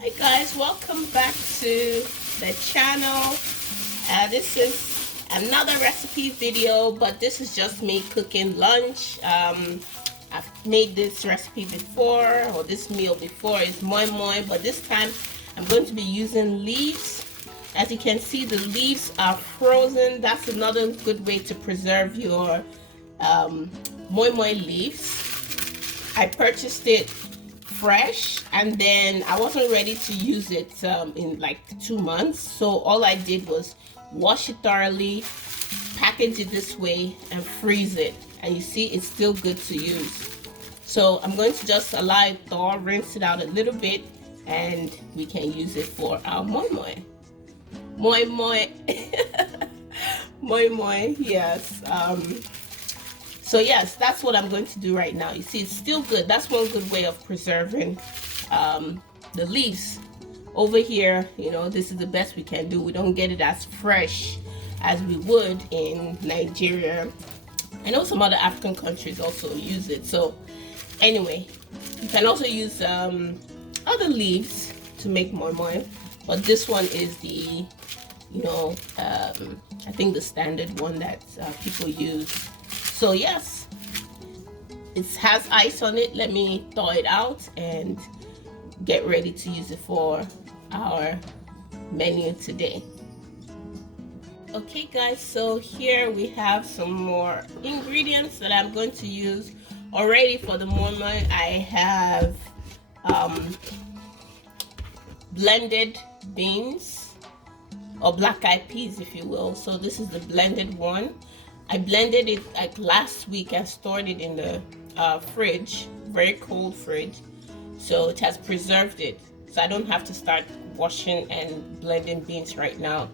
Hi guys, welcome back to the channel. This is another recipe video, but this is just me cooking lunch. I've made this recipe before, or this meal before. It's moi, but this time I'm going to be using leaves. As you can see, the leaves are frozen. That's another good way to preserve your moi leaves. I purchased it fresh, and then I wasn't ready to use it in like 2 months, so all I did was wash it thoroughly, package it this way, and freeze it. And you see, it's still good to use. So I'm going to just allow it thaw, rinse it out a little bit, and we can use it for our moi. Moi, yes. So yes, that's what I'm going to do right now. You see, it's still good. That's one good way of preserving the leaves. Over here, you know, this is the best we can do. We don't get it as fresh as we would in Nigeria. I know some other African countries also use it. So anyway, you can also use other leaves to make moi, but this one is the, you know, I think the standard one that people use. So yes, it has ice on it. Let me thaw it out and get ready to use it for our menu today. Okay guys, so here we have some more ingredients that I'm going to use already for the moi. I have blended beans, or black-eyed peas if you will. So this is the blended one. I blended it like last week and stored it in the fridge, very cold fridge, so it has preserved it, so I don't have to start washing and blending beans right now.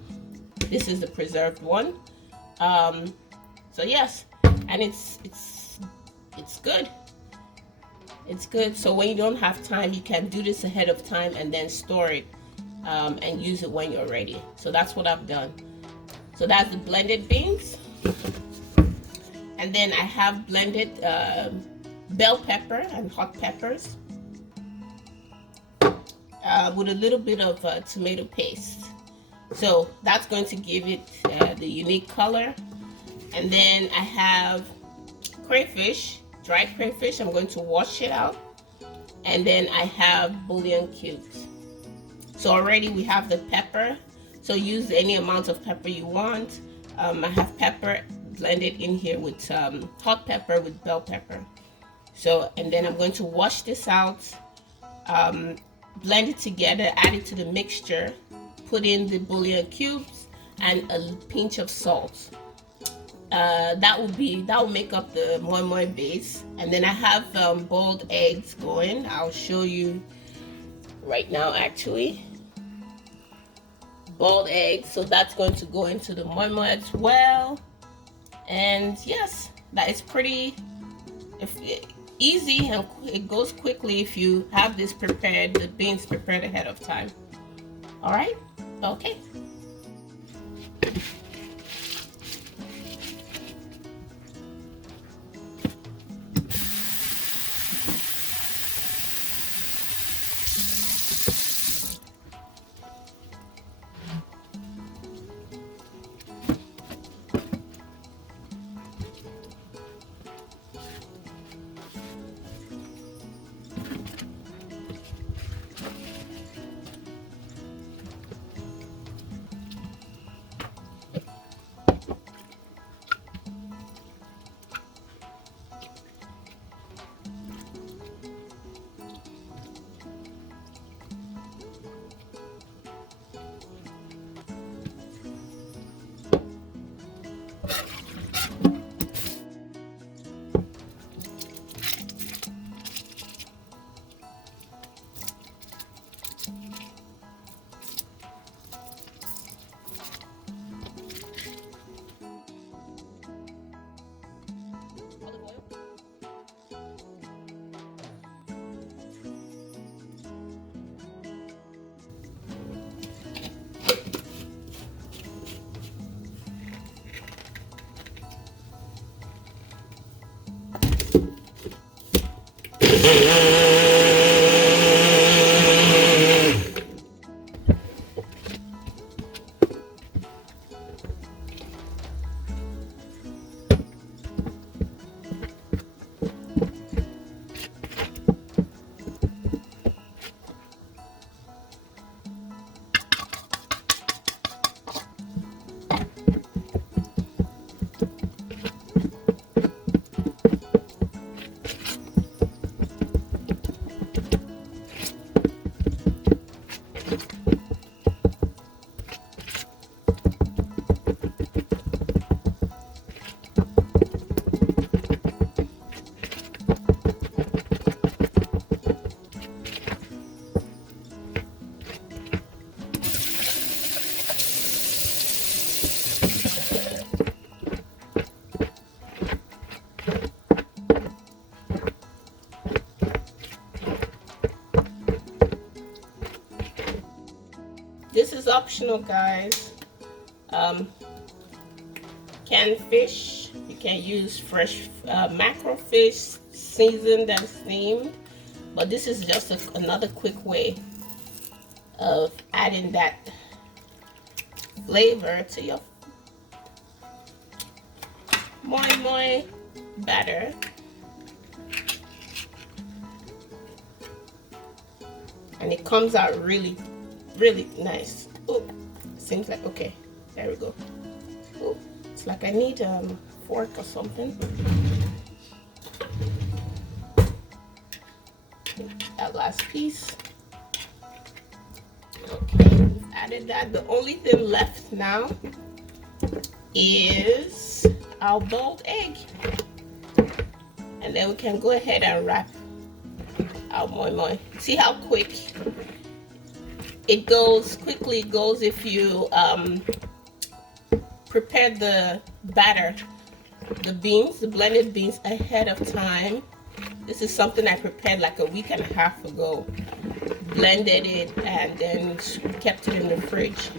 This is the preserved one. So yes, and it's good. It's good. So when you don't have time, you can do this ahead of time and then store it and use it when you're ready. So that's what I've done. So that's the blended beans. And then I have blended bell pepper and hot peppers with a little bit of tomato paste. So that's going to give it the unique color. And then I have crayfish, dried crayfish. I'm going to wash it out. And then I have bouillon cubes. So already we have the pepper. So use any amount of pepper you want. I have pepper blended in here with hot pepper with bell pepper. So, and then I'm going to wash this out, blend it together, add it to the mixture, put in the bouillon cubes and a pinch of salt. That will make up the moi base. And then I have boiled eggs going. I'll show you right now actually. Boiled eggs, so that's going to go into the moi as well. And yes, that is pretty easy, and it goes quickly if you have this prepared, the beans prepared ahead of time. All right, okay. This is optional, guys. Canned fish, you can use fresh mackerel fish, seasoned and steamed, but this is just another quick way of adding that flavor to your moi batter. And it comes out really, really nice. Oh, seems like, okay, there we go. Oh, it's like I need a fork or something. That last piece. Okay, we've added that. The only thing left now is our boiled egg. And then we can go ahead and wrap our moi. See how quick it goes? Quickly it goes if you prepare the batter, the beans, the blended beans ahead of time. This is something I prepared like a week and a half ago. Blended it and then kept it in the fridge.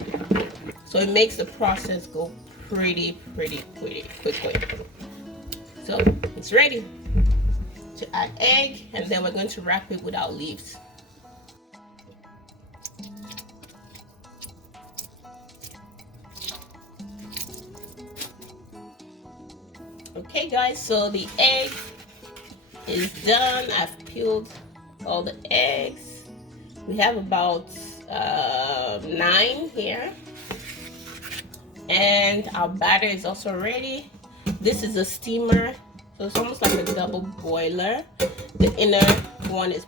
So it makes the process go pretty quickly. So it's ready to add egg, and then we're going to wrap it with our leaves. Okay guys, so the egg is done. I've peeled all the eggs. We have about 9 here, and our batter is also ready. This is a steamer, so it's almost like a double boiler. The inner one is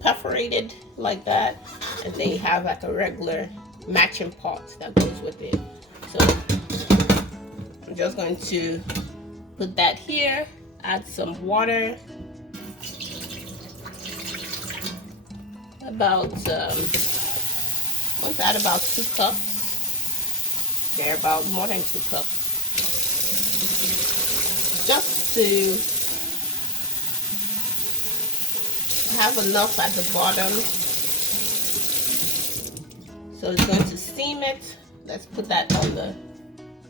perforated like that, and then you have like a regular matching pot that goes with it. So I'm just going to put that here, add some water, about let's add about 2 cups. They're about more than 2 cups, just to have enough at the bottom. So it's going to steam it. Let's put that on the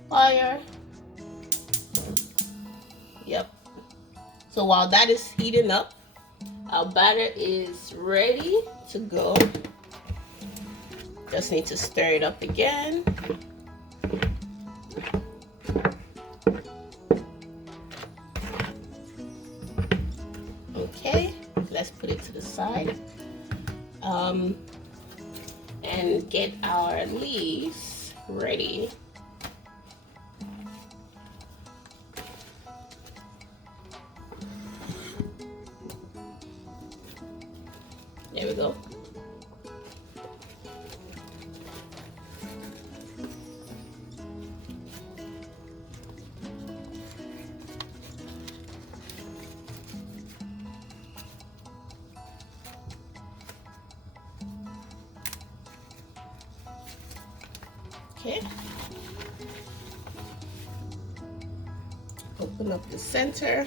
fire. Yep. So while that is heating up, our batter is ready to go. Just need to stir it up again. Okay, let's put it to the side. And get our leaves ready. There we go. Okay. Open up the center.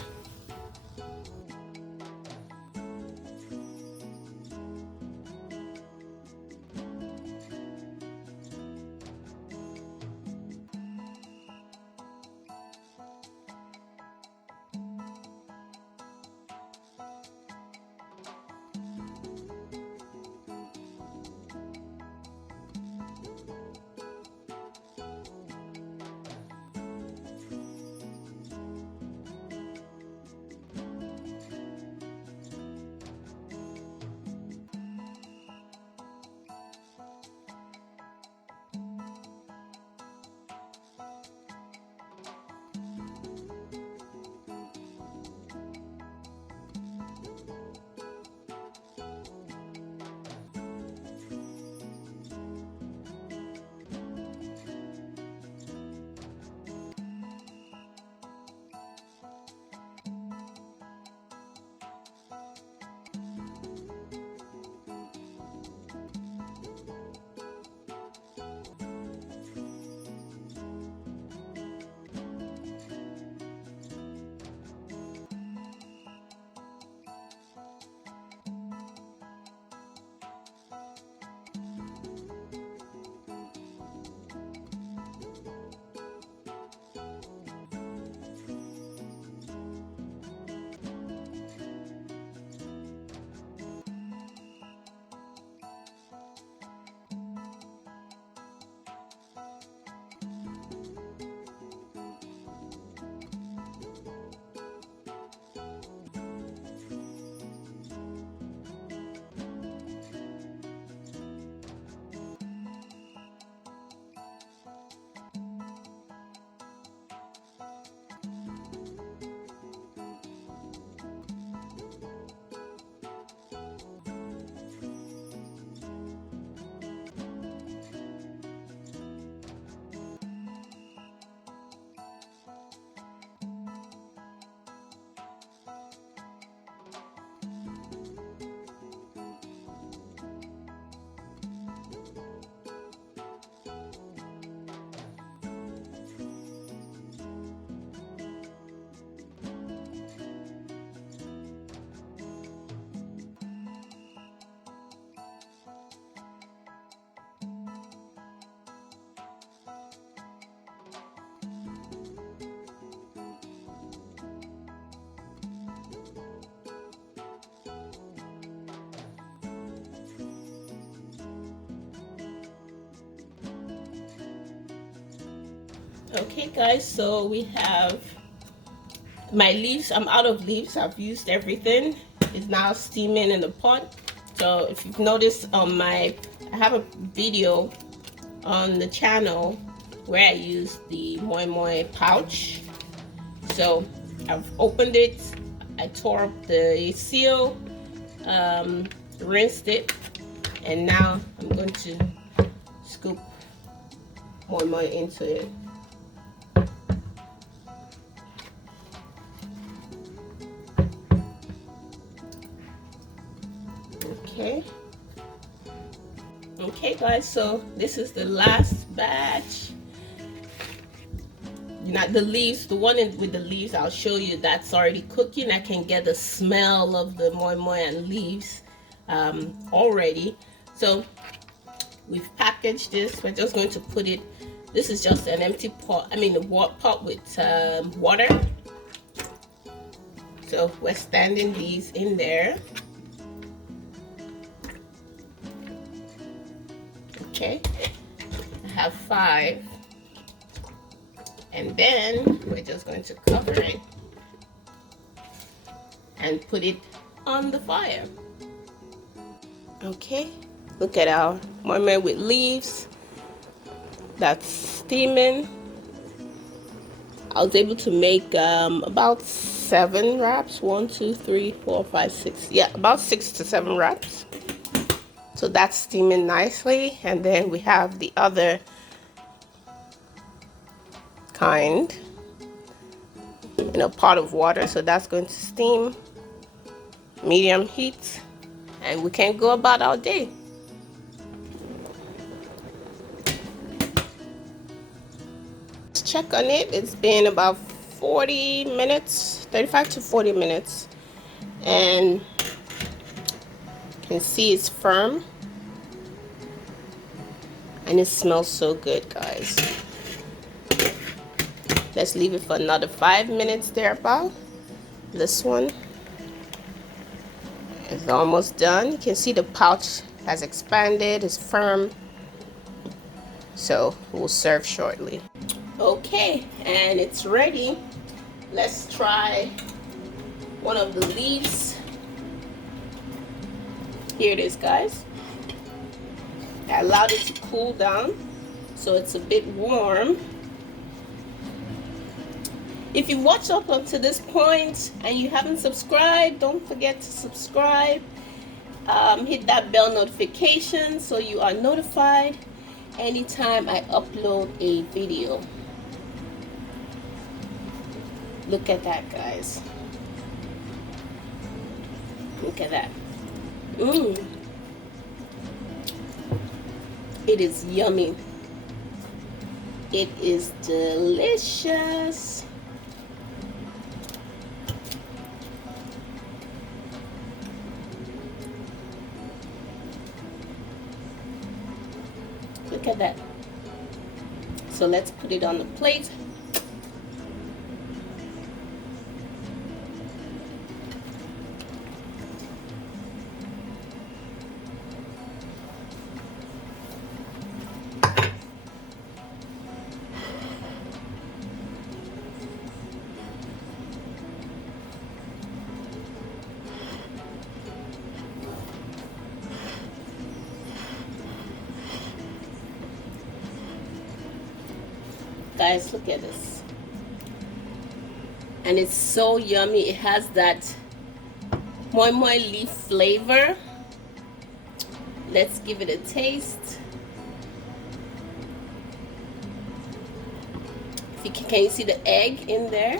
Okay guys, so we have my leaves. I'm out of leaves. I've used everything. It's now steaming in the pot. So if you've noticed on I have a video on the channel where I used the Moimoi pouch. So I've opened it, I tore up the seal, rinsed it, and now I'm going to scoop Moimoi into it. Okay guys, so this is the last batch. Not the leaves, the one with the leaves, I'll show you, that's already cooking. I can get the smell of the moi moi and leaves already. So we've packaged this. We're just going to put it, this is just an empty pot, I mean a pot with water. So we're standing these in there. Okay, I have 5, and then we're just going to cover it and put it on the fire. Okay, look at our moi with leaves. That's steaming. I was able to make about 7 wraps. 1, 2, 3, 4, 5, 6. Yeah, about 6 to 7 wraps. So that's steaming nicely. And then we have the other kind in a pot of water. So that's going to steam, medium heat, and we can go about our day. Let's check on it. It's been about 40 minutes, 35 to 40 minutes. And you can see it's firm. And it smells so good, guys. Let's leave it for another 5 minutes thereabout. This one is almost done. You can see the pouch has expanded, it's firm. So we'll serve shortly. Okay, and it's ready. Let's try one of the leaves. Here it is, guys. I allowed it to cool down, so it's a bit warm. If you've watched up until this point and you haven't subscribed, don't forget to subscribe. Hit that bell notification so you are notified anytime I upload a video. Look at that, guys. Look at that. It is yummy. It is delicious. Look at that. So let's put it on the plate. Guys, look at this. And it's so yummy. It has that moi leaf flavor. Let's give it a taste. If you can you see the egg in there?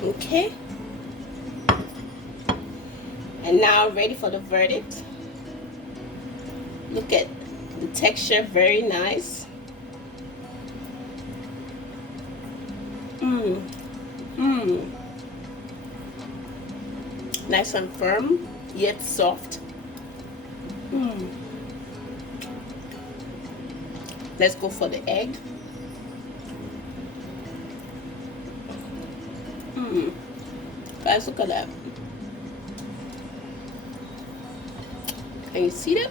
Okay, and now ready for the verdict. Look at the texture, very nice. Nice and firm. yet soft. Let's go for the egg. Guys, look at that. Can you see that?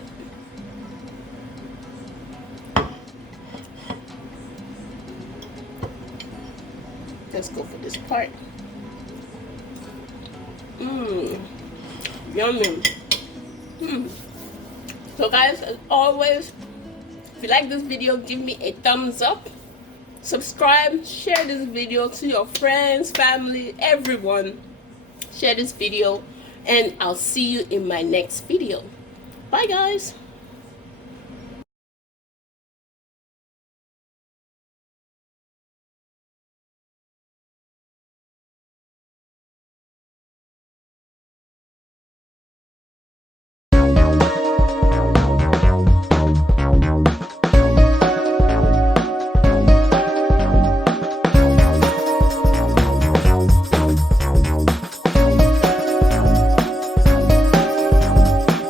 Let's go for this part. Yummy. So guys, as always, if you like this video, give me a thumbs up, subscribe, share this video to your friends, family, everyone. Share this video, and I'll see you in my next video. Bye guys.